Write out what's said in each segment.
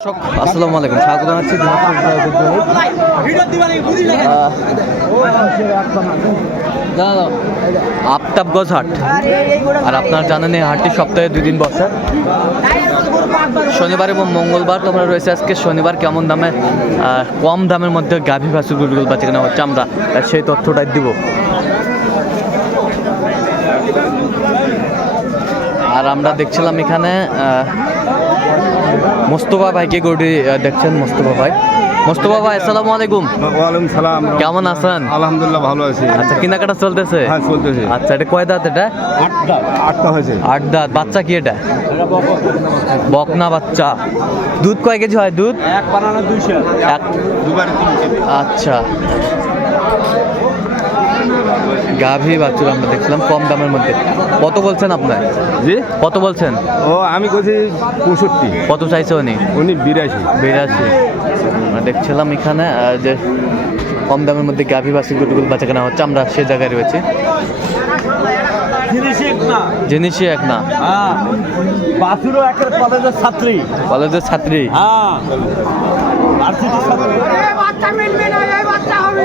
আসসালামু আলাইকুম, স্বাগত হাট। আর আপনারা জানেন এই হাটটি সপ্তাহে দুই দিন বসে। শনিবার এবং মঙ্গলবার তোমরা রয়েছে আজকে। শনিবার কেমন দামে কম দামের মধ্যে গাভী ভাসুর গুলগুল বাচ্চা কেনা হচ্ছে আমরা সেই তথ্যটাই দিব। আর আমরা দেখছিলাম এখানে মোস্তফা ভাইকে আহ, দেখছেন মোস্তফা ভাই। মোস্তফা ভাই আসসালামু আলাইকুম। ওয়ালাইকুম সালাম। কেমন আছেন? আলহামদুলিল্লাহ ভালো আছি। আচ্ছা কেনাকাটা চলতেছে? হ্যাঁ চলতেছে। আচ্ছা এটা কয় দাঁত এটা? আটটা আটটা হয়েছে। আট দাঁত। বাচ্চা কি এটা? বকনা বাচ্চা। দুধ কয় কেজি হয় দুধ? এক বানানো দুইশো এক দুবার তিন কেজি। আচ্ছা। গাভী বাছুর আমরা দেখছিলাম কম দামের মধ্যে। কত বলছেন আপনার? জি? কত বলছেন? ও আমি বলছি পঁয়ষট্টি। কত চাইছে উনি? উনি বিরাশি। বিরাশি। দেখছিলাম এখানে যে কম দামের মধ্যে গাভী বাছুর গুটুগুল বাচ্চা কেনা হচ্ছে আমরা সে জায়গায় রয়েছি। জিনিসই এক না। বাসুরও একটা কলেজের ছাত্রী। কলেজের ছাত্রী। হ্যাঁ। ভার্সিটির ছাত্রী। বাচ্চা মিলবে না বাচ্চা হবে।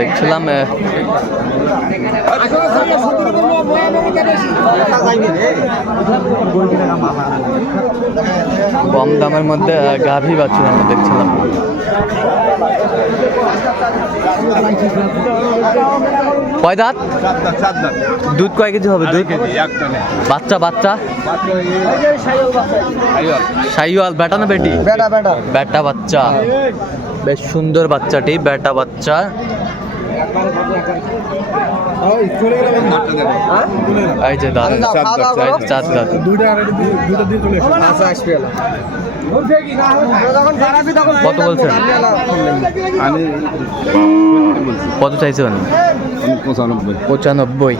দেখছিলাম কম দামের মধ্যে গাভী বাছুর আমরা দেখছিলাম। কয় দাঁত? দুধ কয় কেজি হবে? দুধ? কেজি বাচ্চা বাচ্চা? সাইওয়াল বেটা না বেটি? বেটা বেটা বেটা বাচ্চা। বেশ সুন্দর বাচ্চাটি বেটা বাচ্চা। এই যে দাঁত চার দাঁত, এই যে চার দাঁত। কত বলছেন আমি কত চাইছেন পঁচানব্বই। পঁচানব্বই।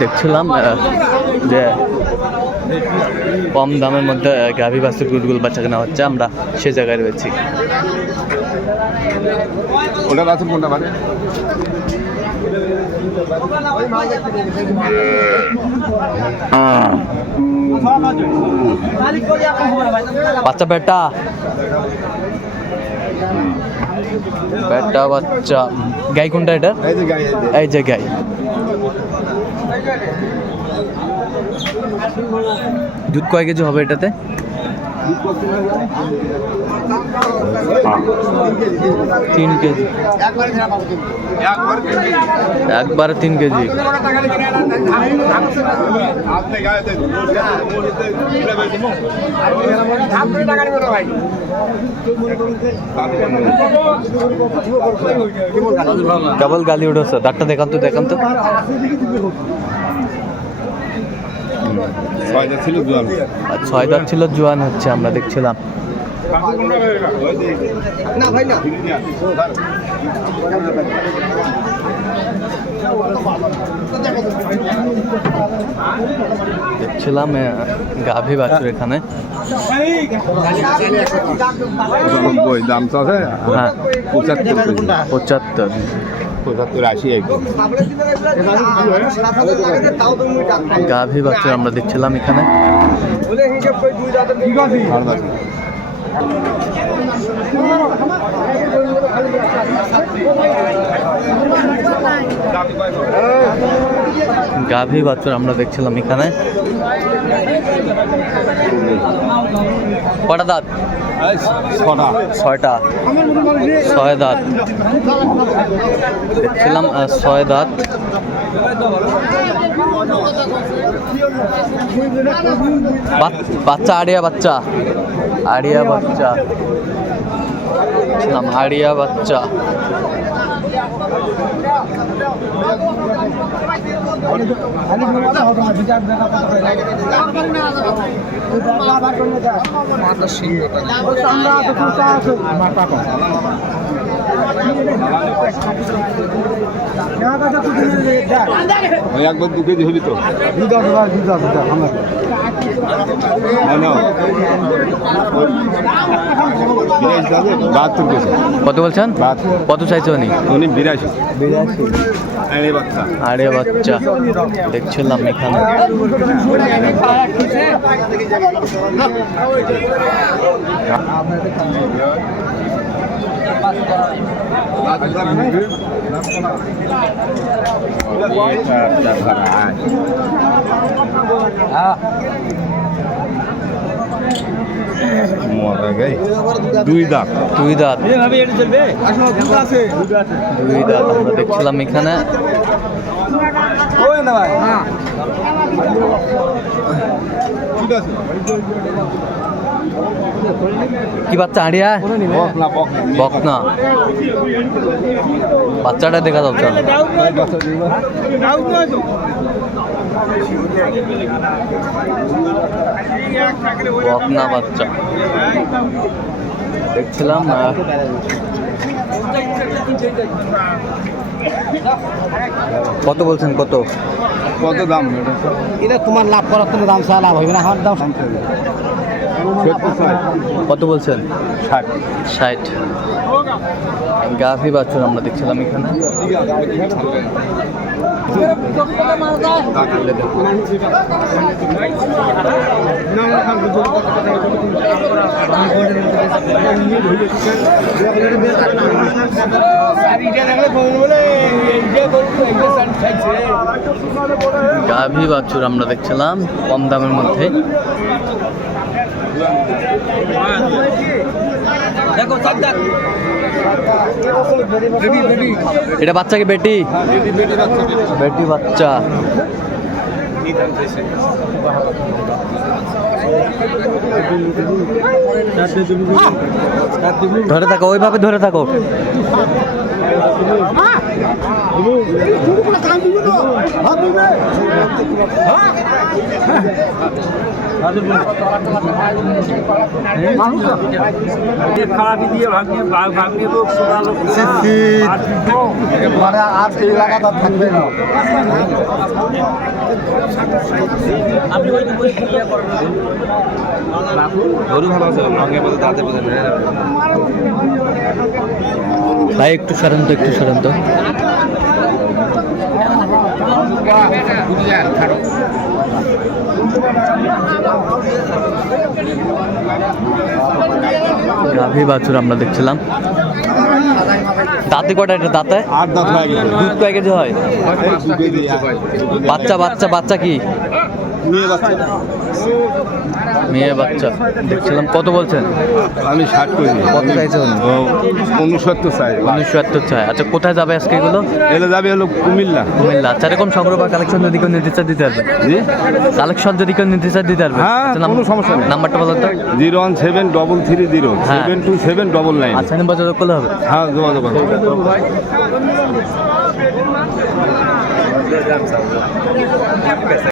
দেখছিলাম যে কম দামের মধ্যে গাভী বাছুর গুলগুল বাচ্চা কেনা হচ্ছে আমরা সে জায়গায় রয়েছি। ওটা কোনটা বাচ্চা বেটা বেটা বাচ্চা। গাই কোনটা এটা? এই যে গাই। দুধ কয় কেজি হবে এটাতে? তিন কেজি। একবার তিন কেজি। কেবল গালি উঠেছে। ডাক্তার দেখান তো দেখান তো। ছয়টা ছিল জোয়ান। ছয় দাঁত ছিল জোয়ান হচ্ছে আমরা দেখছিলাম। না ভাই না। দেখছিলাম গাভী বাছুর এখানে। দাম তো আছে। হ্যাঁ। পঁচাত্তর পঁচাত্তর। পঁচাত্তর আশি গাভী বাছুর আমরা দেখছিলাম এখানে। গাভী বাছুর আমরা দেখছিলাম এখানে। কটা দাঁত ছটা। ছয়টা। ছয় দাঁত। দেখছিলাম ছয় দাঁত। বাচ- বাচ্চা, আড়িয়া বাচ্চা। আড়িয়া বাচ্চা। আড়িয়া বাচ্চা। একবার দু কেজি হবি তো না, না। বিরাশি টাকা, বাহাত্তর কত বলছেন? কত চাইছে উনি? উনি বিরাশি। আরে বাচ্চা। আরে বাচ্চা। দেখছিলাম এখানে। গাই দুই দাঁত। দুই দাঁত। এভাবে এটা চলবে? দুই দাঁত আমরা দেখছিলাম এখানে। ওই কি বাচ্চা আড়িয়া? বকনা বাচ্চাটা দেখা যাচ্ছে। না। বকনা বাচ্চা। দেখছিলাম কত বলছেন কত? কত দাম এটা? তোমার লাভ করার তোমার দাম চা লাভ হবে না আমার দাম কত বলছেন? ষাট। ষাট। গাভি বাছুর আমরা দেখছিলাম এখানে। গাভি বাছুর আমরা দেখছিলাম কম দামের মধ্যে। দেখো চার এটা বাচ্চা কি বেটি বেটি বাচ্চা। ধরে থাকো ওইভাবে ধরে থাকো। সোনা লোক মানে থাকবে না একটু সরেন তো একটু সরেন তো গাভী বাছুর আমরা দেখছিলাম। দাঁতে কটা এটা দাঁতে? আট দাঁত দুধ কয় কেজি হয়? এই দু কেজি হয়। বাচ্চা বাচ্চা বাচ্চা কি? নিয়ে বাচ্চা। মেয়ে বাচ্চা। দেখছিলাম। কত বলছেন? আমি ষাট কেজি কত চাইছে উনি? ও উনসত্তর চাই। উনিশশো একাত্তর চাই। আচ্ছা কোথায় যাবে আজকে এগুলো? এলে যাবে হলো কুমিল্লা। কুমিল্লা। আচ্ছা এরকম সংগ্রহ বা কালেকশন যদি কেউ নিতে দিতে পারবে। কালেকশন যদি কেউ নিতে দিতে পারবে। হ্যাঁ, আচ্ছা, কোনো সমস্যা নেই। নাম্বারটা বলো তো। Zero one seven double three zero. হ্যাঁ। Seven two seven double nine. আচ্ছা নির্বাচন করলে হবে। হ্যাঁ যোগাযোগ করো।